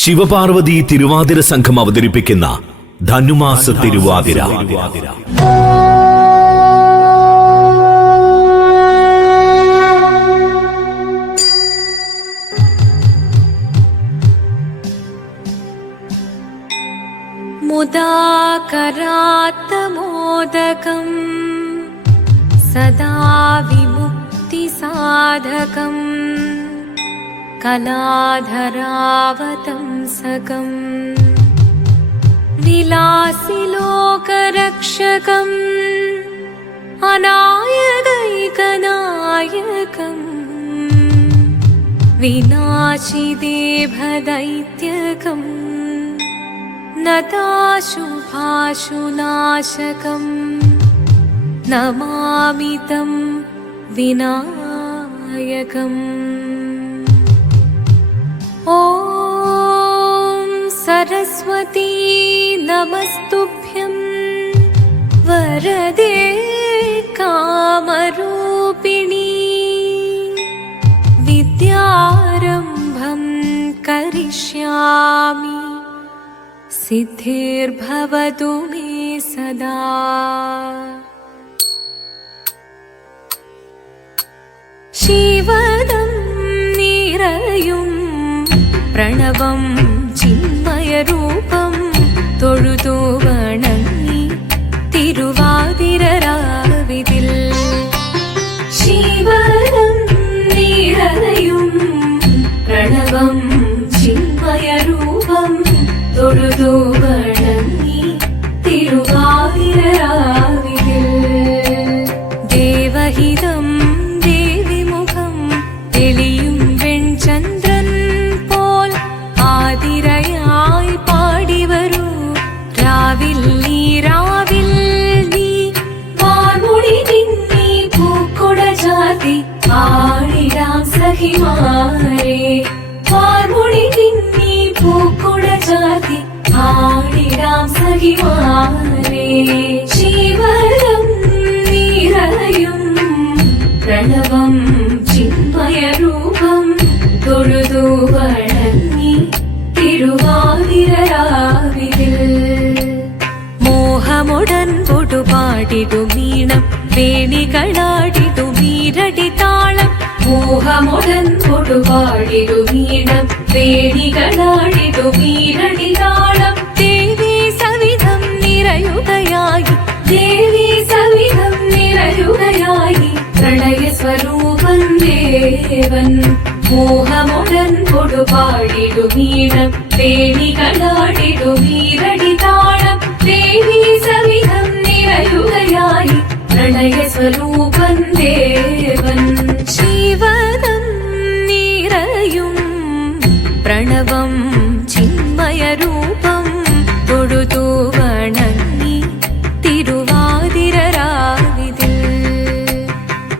ശിവപാർവതി തിരുവാതിര സംഘം അവതരിപ്പിക്കുന്ന ധനുമാസ തിരുവാതിര. മുദാകരാത്തമോദകം സദാ വിമുക്തി സാധകം കലാധരാവതംസകം വിലാസിലോകരക്ഷകം അനായകൈകനായകം വിനാശിദേഭദൈത്യകം നതാശുഭാശുനാശകം നമാമി തം വിനായകം. ഓം സരസ്വതീ നമസ്തുഭ്യം വരദേ കാമരൂപിണീ വിദ്യാരംഭം കരിഷ്യാമി സിദ്ധിർഭവതു മേ സദാ. ശിവദം നിറയും പ്രണവം ചിന്മയരൂപം തൊഴുതു വണങ്ങി തിരുവാതിരരാവിതിൽ. ശിവദം നിറയും പ്രണവം ചിന്മയരൂപം തൊഴുതു വണങ്ങി തിരുവാതിരരാവിതിൽ. ദേവഹിതം ദേവിമുഖം തെളിയും വെൺചന്ദ്രൻ പോൽ ആതിരയായി പാടിവരൂ രാവിൽ നീ രാവിൽ നീ വാർമുടി നിന്നീ പൂക്കൊട ചാർത്തി ആടിടാം സഖിമാരേ. വാർമുടി നിന്നീ പൂക്കൊട ചാർത്തി ആടിടാം സഖിമാരേ. ശിവദം നിറയും പ്രണവം ചിന്മയരൂപം തൊഴുതു വണങ്ങി തിരുവാതിരരാവിതിൽ. മോഹമുടൻ പൊടുപാടിടുമീണം വേണികളാടിടുമീരടി താളം. മോഹമുടൻ പൊടുപാടിടുമീണം വേണികളാടിടുമീരടി താളം. ദേവി സവിധം നിറയുകയായി ദേവി സവിധം നിറയുകയായി പ്രണയസ്വരൂപൻ ദേവൻ. മോഹമുടൻ കൊടുപാടിടുമീണം വേണികളാടിടുമീരടി താളം. ദേവി സവിധം നിറയുകയായി പ്രണയസ്വരൂപൻ ദേവൻ. ശിവദം നിറയും പ്രണവം ചിന്മയരൂപം തൊഴുതു വണങ്ങി തിരുവാതിരരാവിതിൽ.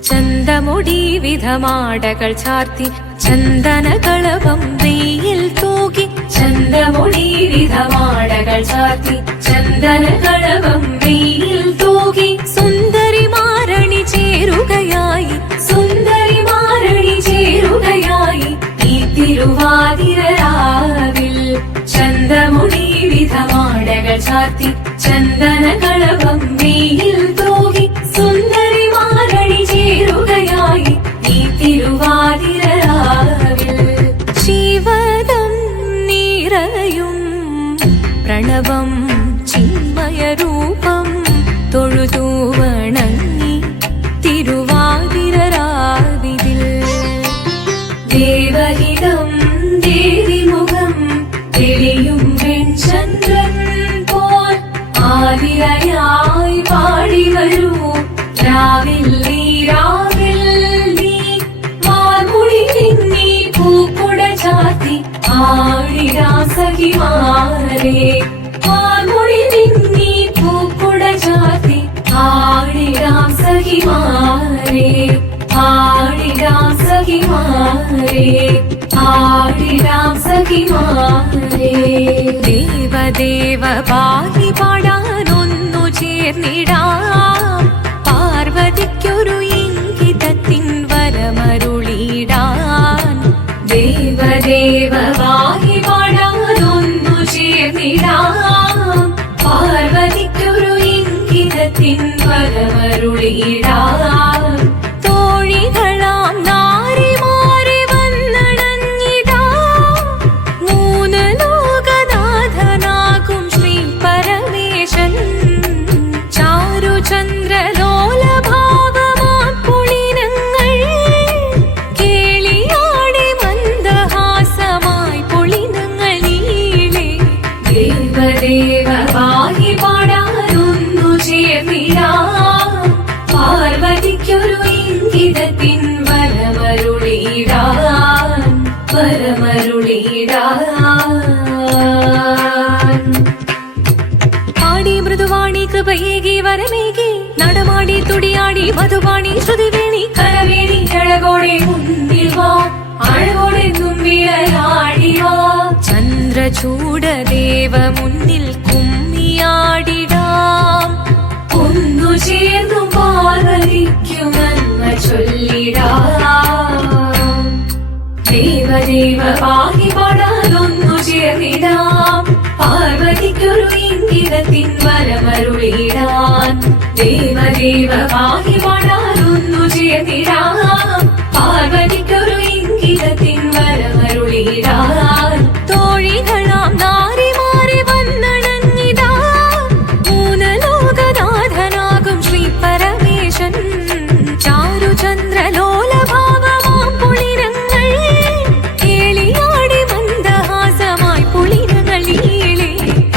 ചന്തമുടി വിധമാടകൾ ചാർത്തി ചന്ദനകളഭം വെയിൽ തൂകി. ചന്തമുടി വിധമാടകൾ ചാർത്തി ചന്ദനകളഭം വെയിൽ തൂകി. സുന്ദരിമാരണി ചേരുകയായി സുന്ദരിമാരണി ചേരുകയായി ഈ തിരുവാതിരരാവിൽ. ചന്തമുടി വിധമാടകൾ ചാർത്തി ചന്ദനകളഭം വെയിൽ തൂകി. സുന്ദരിമാരണി ചേരുകയായി ഈ തിരുവാതിരരാവിൽ. ശിവദം നിറയും പ്രണവം ചിന്മയരൂപം തൊഴുതു വണങ്ങി തിരുവാതിരരാവിതിൽ. ദേവഹിതം ദേവിമുഖം തെളിയും വെൺചന്ദ്രൻ പോൽ ആതിരയായി പാടിവരൂ രാവിൽ നീ രാവിൽ നീ വാർമുടി നിന്നീ പൂക്കൊട ചാർത്തി ആടിടാം സഖിമാരേ. വാർമുടി നിന്നീ പൂക്കൊട ചാർത്തി ആടിടാം സഖിമാരേ. ആടിടാം സഖിമാരേ ആടിടാം സഖിമാരേ. ദേവദേവ പാടി പാടാനൊന്നു ചേർന്നിടാം. പാർവതിക്കൊരു ഇംഗിതത്തിൻ വരമരുളിടാൻ. ദേവദേവ പാടി പാടാൻ ദേവദേവ പാഹി പാടാനൊന്നു ചേർന്നിടാം പാർവതിക്കൊരു ഇംഗിതത്തിൻ വരമരുളിടാൻ പാടി മൃദുവാണി കൃപയേകി വരമേകി നടമാടി തുടിയാടി മധുവാണി ശ്രുതിവേണി കരവേണി അഴകോടെ മുന്നിൽ വാ അഴകോടെ തുമ്പിളയാടി വാ ചന്ദ്രചൂഡദേവ മുന്നിൽ കുമ്മിയാടിടാം ഒന്നു ചേർന്നു പാർവതിക്കു നന്മ ചൊല്ലിടാം ദേവദേവ പാഹി പാടാനൊന്നു ചേർന്നിടാം പാർവതിക്കൊരു ഇംഗിതത്തിൻ വരമരുളിടാൻ ദേവദേവ പാഹി പാടാനൊന്നു ചേർന്നിടാം പാർവതിക്കൊരു ഇംഗിതത്തിൻ വരമരുളിടാൻ തോഴികളാം നാരിമാരെ വന്നണഞ്ഞിടാ മൂന്നലോകനാഥനാകും ശ്രീ പരമേശൻ ചാരുചന്ദ്രലോലഭാവമാം പുളിരങ്ങൾ കേളിയാടി മന്ദഹാസമായി പുളിരങ്ങളീളെ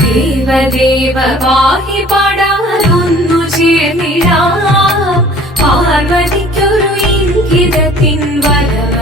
ദേവദേവ പാഹി പാടാനൊന്നു ചേർന്നിടാം പാർവതിക്കൊരു ഇംഗിതത്തിൻ വരമരുളിടാൻ